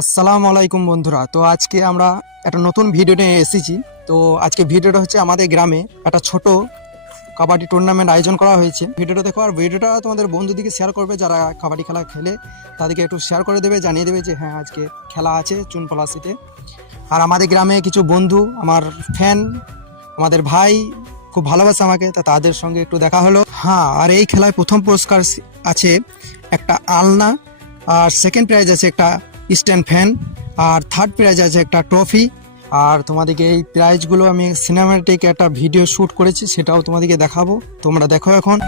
আসসালামু আলাইকুম বন্ধুরা। তো আজকে আমরা একটা নতুন ভিডিও নিয়ে এসেছি। তো আজকে ভিডিওটা হচ্ছে আমাদের গ্রামে একটা ছোট কাবাডি টুর্নামেন্ট আয়োজন করা হয়েছে। ভিডিওটা দেখো, আর ভিডিওটা তোমাদের বন্ধুদিকে শেয়ার করবে, যারা কাবাডি খেলা খেলে, তাদেরকে একটু শেয়ার করে দেবে, জানিয়ে দেবে যে হ্যাঁ আজকে খেলা আছে চুনপলাশিতে আর আমাদের গ্রামে কিছু বন্ধু, আমার ফ্যান আমাদের ভাই খুব ভালোবাসে আমাকে, তা তাদের সঙ্গে একটু দেখা হলো। হ্যাঁ আর এই খেলায় প্রথম পুরস্কার আছে একটা আলনা, আর সেকেন্ড প্রাইজ আছে একটা স্ট্যান্ড ফ্যান আর থার্ড প্রাইজ আছে একটা ট্রফি আর তোমাদেরকে এই প্রাইজগুলো আমি সিনেমাটিক একটা ভিডিও শ্যুট করেছি, সেটাও তোমাদেরকে দেখাবো, তোমরা দেখো এখন।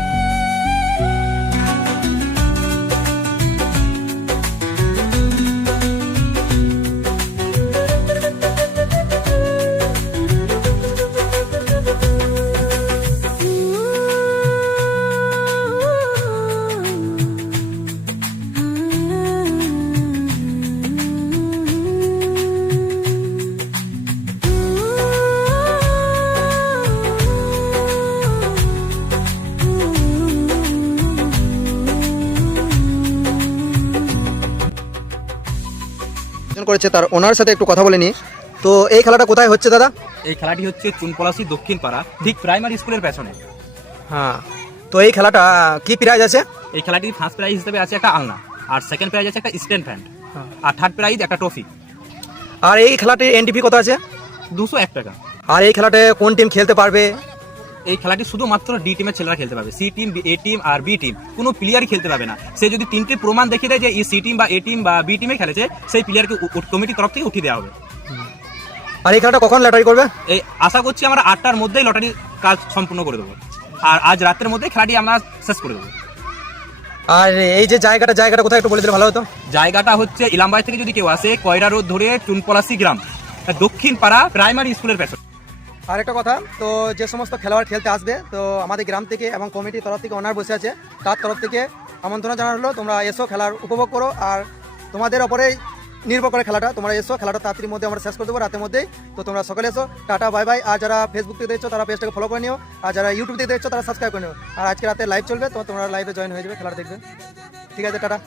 করেছে তার ওনার সাথে একটু কথা বলে নি তো এই খেলাটা কোথায় হচ্ছে দাদা? এই খেলাটি হচ্ছে চুনপলাশি দক্ষিণ পাড়া ঠিক প্রাইমারি স্কুলের পেছনে। হ্যাঁ তো এই খেলাটা কি প্রাইজ আছে? এই খেলাটির ফার্স্ট প্রাইজ হিসেবে আছে একটা আলনা আর সেকেন্ড প্রাইজ আছে একটা স্ট্যান্ড ফ্যান আর থার্ড প্রাইজ একটা ট্রফি আর এই খেলাটির এনটিপি কত আছে? দুশো এক টাকা। আর এই খেলাতে কোন টিম খেলতে পারবে? এই খেলাটি শুধুমাত্র ডি টিমের ছেলেরা খেলতে পারবে। সি টিম এ টিম আর বি টিম কোনো প্লেয়ারই খেলতে পারবে না। সে যদি তিনটি প্রমাণ দেখিয়ে দেয় যে এই সি টিম বা এ টিম বা বি টিমে খেলেছে সেই প্লেয়ারকে কমিটির তরফ থেকে উঠিয়ে দেওয়া হবে। আর এই খেলাটা কখন লটারি করবে? এই আশা করছি আমরা আটটার মধ্যেই লটারির কাজ সম্পূর্ণ করে দেবো। আর আজ রাতের মধ্যে খেলাটি আমরা শেষ করে দেবো। আর এই যে জায়গাটা জায়গাটা কোথায় একটু বলে দিলে ভালো হতো? জায়গাটা হচ্ছে ইলামবাই থেকে যদি কেউ আসে কয়রা রোড ধরে চুনপলাশি গ্রাম। দক্ষিণ পাড়া প্রাইমারি স্কুলের পেছনে। আর একটা কথা, তো যে সমস্ত খেলোয়াড় খেলতে আসবে, তো আমাদের গ্রাম থেকে এবং কমিটির তরফ থেকে ওনার বসে আছে, তার তরফ থেকে আমন্ত্রণ জানানো হলো, তোমরা এসো খেলার উপভোগ করো, আর তোমাদের ওপরেই নির্ভর করে খেলাটা, তোমরা এসো, খেলাটা তাড়াতাড়ির মধ্যে আমরা শেষ করে দেবো রাতের মধ্যেই, তো তোমরা সকলে এসো, টাটা বাই বাই আর যারা ফেসবুক থেকে দেখছ, তারা পেজটাকে ফলো করে নিও, আর যারা ইউটিউব থেকে দেখছ, তারা সাবস্ক্রাইব করে নিও, আর আজকে রাতে লাইভ চলবে, তো তোমরা লাইভে জয়েন হয়ে যাবে, খেলাটা দেখবে, ঠিক আছে, টাটা।